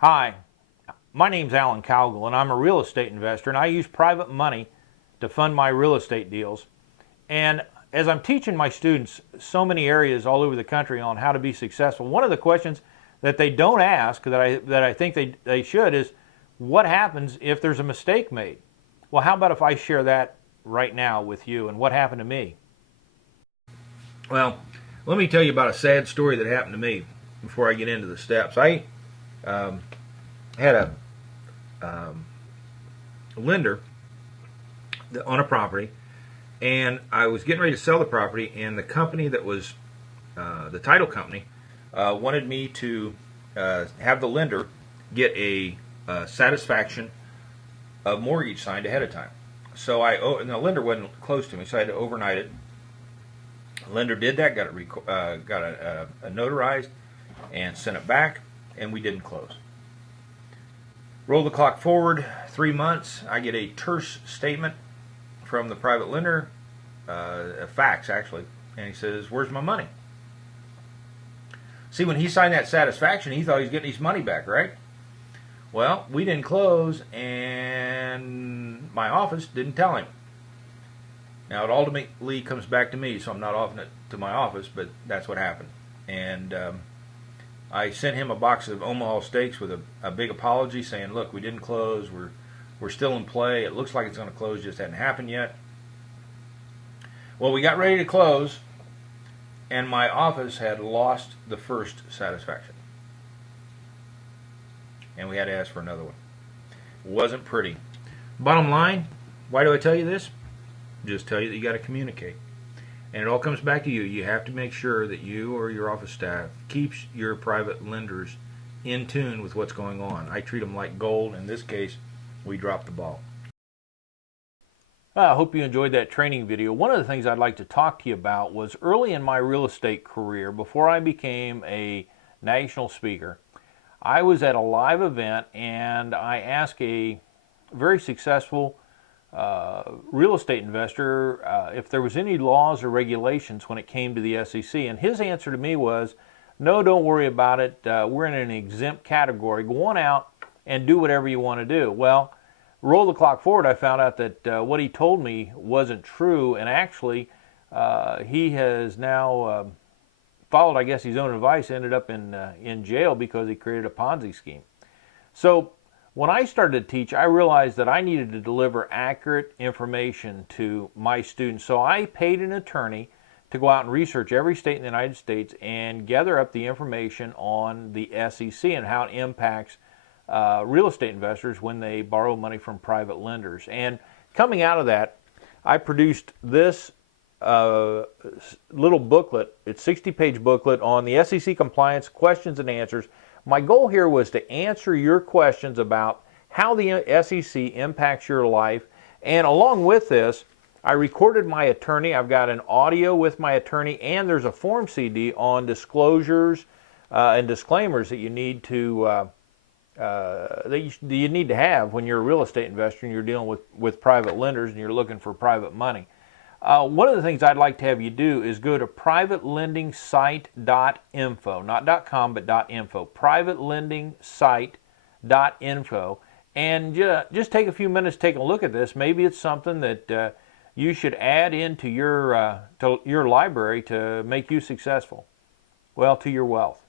Hi, my name's Alan Cowgill, and I'm a real estate investor, and I use private money to fund my real estate deals. And as I'm teaching my students so many areas all over the country on how to be successful, one of the questions that they don't ask that I think they should is, what happens if there's a mistake made? Well, how about if I share that right now with you and what happened to me? Well, let me tell you about a sad story that happened to me before I get into the steps. I had a lender on a property, and I was getting ready to sell the property, and the company that was the title company wanted me to have the lender get a satisfaction of mortgage signed ahead of time. So and the lender wasn't close to me, so I had to overnight it. The lender did that, got it notarized, and sent it back, and we didn't close. Roll the clock forward 3 months. I get a terse statement from the private lender, a fax actually, and he says, "Where's my money?" See, when he signed that satisfaction, he thought he was getting his money back, right? Well, we didn't close, and my office didn't tell him. Now, it ultimately comes back to me, so I'm not offering it to my office, but that's what happened. And I sent him a box of Omaha steaks with a big apology saying, "Look, we didn't close. We're still in play. It looks like it's going to close, just hadn't happened yet." Well, we got ready to close, and my office had lost the first satisfaction, and we had to ask for another one. It wasn't pretty. Bottom line, why do I tell you this? Just tell you that you got to communicate. And it all comes back to you. You have to make sure that you or your office staff keeps your private lenders in tune with what's going on. I treat them like gold. In this case, we dropped the ball. I hope you enjoyed that training video. One of the things I'd like to talk to you about was early in my real estate career, before I became a national speaker, I was at a live event and I asked a very successful real estate investor if there was any laws or regulations when it came to the SEC, and his answer to me was, "No, don't worry about it. We're in an exempt category. Go on out and do whatever you want to do." Well, roll the clock forward, I found out that what he told me wasn't true, and actually he has now followed, I guess, his own advice, ended up in jail because he created a Ponzi scheme. So when I started to teach, I realized that I needed to deliver accurate information to my students. So I paid an attorney to go out and research every state in the United States and gather up the information on the SEC and how it impacts real estate investors when they borrow money from private lenders. And coming out of that, I produced this little booklet. It's a 60-page booklet on the SEC compliance questions and answers. My goal here was to answer your questions about how the SEC impacts your life, and along with this, I recorded my attorney. I've got an audio with my attorney, and there's a form CD on disclosures and disclaimers that you need to have when you're a real estate investor and you're dealing with private lenders and you're looking for private money. One of the things I'd like to have you do is go to privatelendingsite.info, not .com, but .info, privatelendingsite.info, and just take a few minutes to take a look at this. Maybe it's something that you should add into your library to make you successful, well, to your wealth.